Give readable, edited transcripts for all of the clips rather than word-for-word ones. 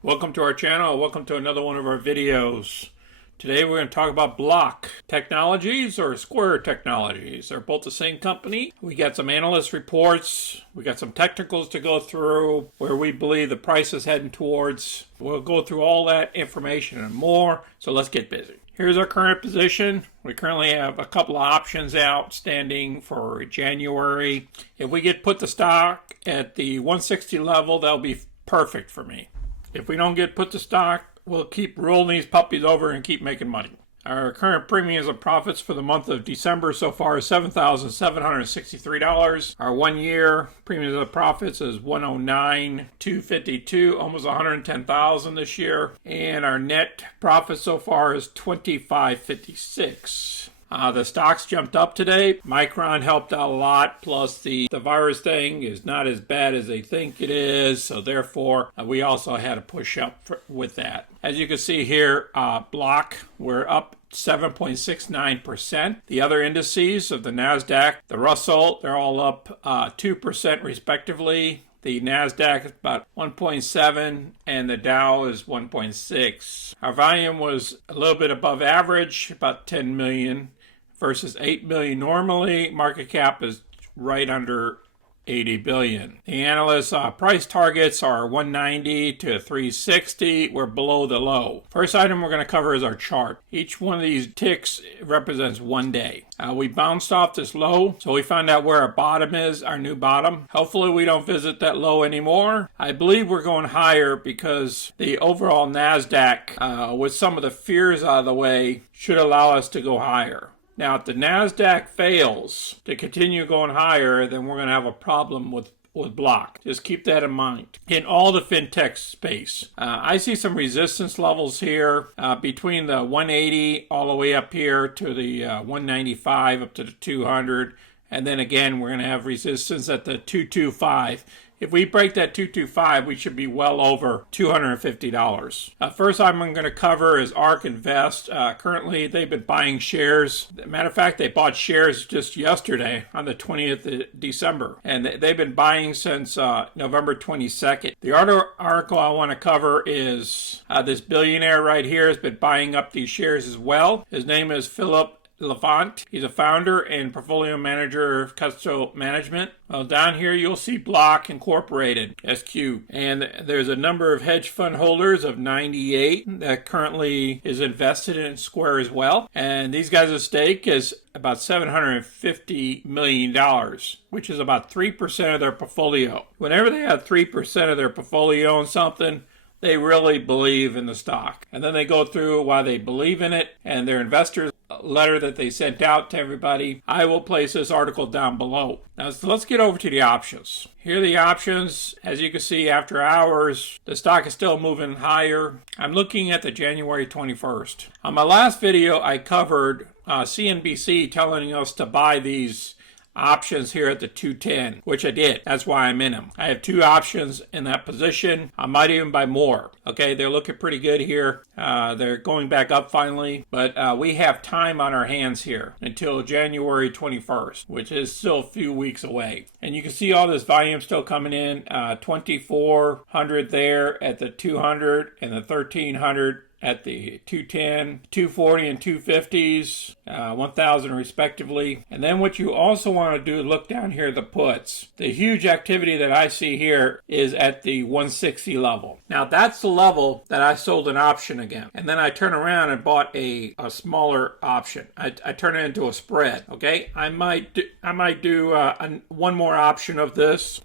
Welcome to our channel. Welcome to another one of our videos. Today we're going to talk about Block Technologies or Square Technologies. They're both the same company. We got some analyst reports. We got some technicals to go through where we believe the price is heading towards. We'll go through all that information and more. So let's get busy. Here's our current position. We currently have a couple of options outstanding for January. If we get put the stock at the 160 level, that'll be perfect for me. If we don't get put to stock, we'll keep rolling these puppies over and keep making money. Our current premiums and profits for the month of December so far is $7,763. Our 1 year premiums and profits is $109,252, almost $110,000 this year. And our net profit so far is $25.56. The stocks jumped up today. Micron helped out a lot, plus the virus thing is not as bad as they think it is, so therefore we also had a push up with that. As you can see here, Block, we're up 7.69%. The other indices of the NASDAQ, the Russell, they're all up 2% respectively. The NASDAQ is about 1.7 and the Dow is 1.6. Our volume was a little bit above average, about 10 million versus 8 million normally. Market cap is right under 80 billion. The analysts' price targets are 190 to 360. We're below the low. First item we're going to cover is our chart. Each one of these ticks represents 1 day. We bounced off this low, so we found out where our bottom is, our new bottom. Hopefully we don't visit that low anymore. I believe we're going higher because the overall NASDAQ, with some of the fears out of the way, should allow us to go higher. Now, if the NASDAQ fails to continue going higher, then we're going to have a problem with Block. Just keep that in mind. In all the fintech space, I see some resistance levels here between the 180 all the way up here to the 195 up to the 200. And then again, we're going to have resistance at the 225. If we break that 225, we should be well over $250. First item I'm going to cover is ARK Invest. Currently, they've been buying shares. Matter of fact, they bought shares just yesterday on the 20th of December. And they've been buying since November 22nd. The other article I want to cover is this billionaire right here has been buying up these shares as well. His name is Philip Levant. He's a founder and portfolio manager of Custodial Management. Well, down here you'll see Block Incorporated, SQ. And there's a number of hedge fund holders of 98 that currently is invested in Square as well. And these guys' stake is about $750 million, which is about 3% of their portfolio. Whenever they have 3% of their portfolio in something, they really believe in the stock. And then they go through why they believe in it and their investors letter that they sent out to everybody. I will place this article down below. Now let's get over to the options. Here are the options. As you can see, after hours, the stock is still moving higher. I'm looking at the January 21st. On my last video, I covered CNBC telling us to buy these options here at the 210, which I did. That's why I'm in them. I have two options in that position. I might even buy more. Okay, they're looking pretty good here. They're going back up finally, but we have time on our hands here until January 21st, which is still a few weeks away. And you can see all this volume still coming in. 2,400 there at the 200 and the 1,300 at the 210, 240 and 250s, 1,000 respectively. And then what you also want to do is look down here at the puts. The huge activity that I see here is at the 160 level. Now that's the level that I sold an option again. And then I turn around and bought a smaller option. I turn it into a spread. Okay, I might do one more option of this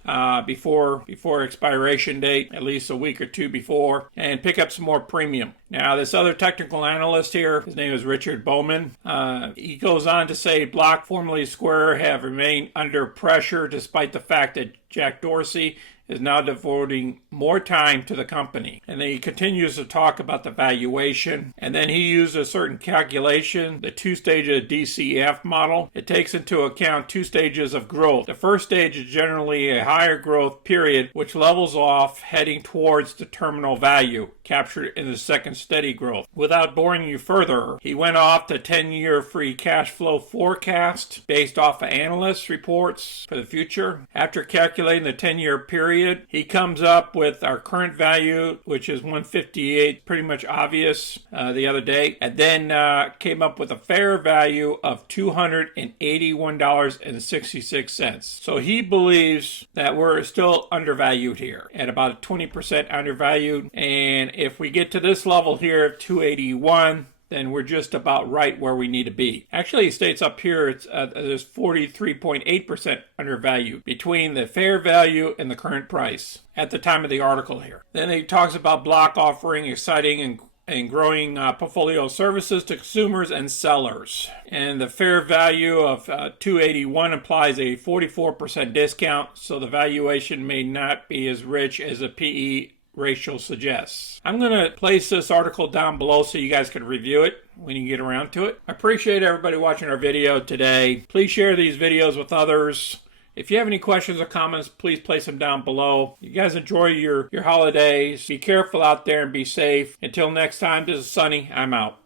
before expiration date, at least a week or two before, and pick up some more premium. Now, this other technical analyst here, his name is Richard Bowman. He goes on to say Block, formerly Square, have remained under pressure despite the fact that Jack Dorsey is now devoting more time to the company. And then he continues to talk about the valuation. And then he used a certain calculation, the two-stage DCF model. It takes into account two stages of growth. The first stage is generally a higher growth period, which levels off heading towards the terminal value, captured in the second steady growth. Without boring you further, he went off the 10-year free cash flow forecast based off of analyst reports for the future. After calculating the 10-year period, he comes up with our current value, which is 158, pretty much obvious the other day, and then came up with a fair value of $281.66. So he believes that we're still undervalued here, at about 20% undervalued, and if we get to this level here of 281, then we're just about right where we need to be. Actually, he states up here it's there's 43.8% undervalued between the fair value and the current price at the time of the article here. Then he talks about block offering exciting and growing portfolio services to consumers and sellers. And the fair value of 281 implies a 44% discount, so the valuation may not be as rich as a PE ratio suggests. I'm going to place this article down below so you guys can review it when you get around to it. I appreciate everybody watching our video today. Please share these videos with others. If you have any questions or comments, please place them down below. You guys enjoy your holidays. Be careful out there and be safe. Until next time, this is Sonny. I'm out.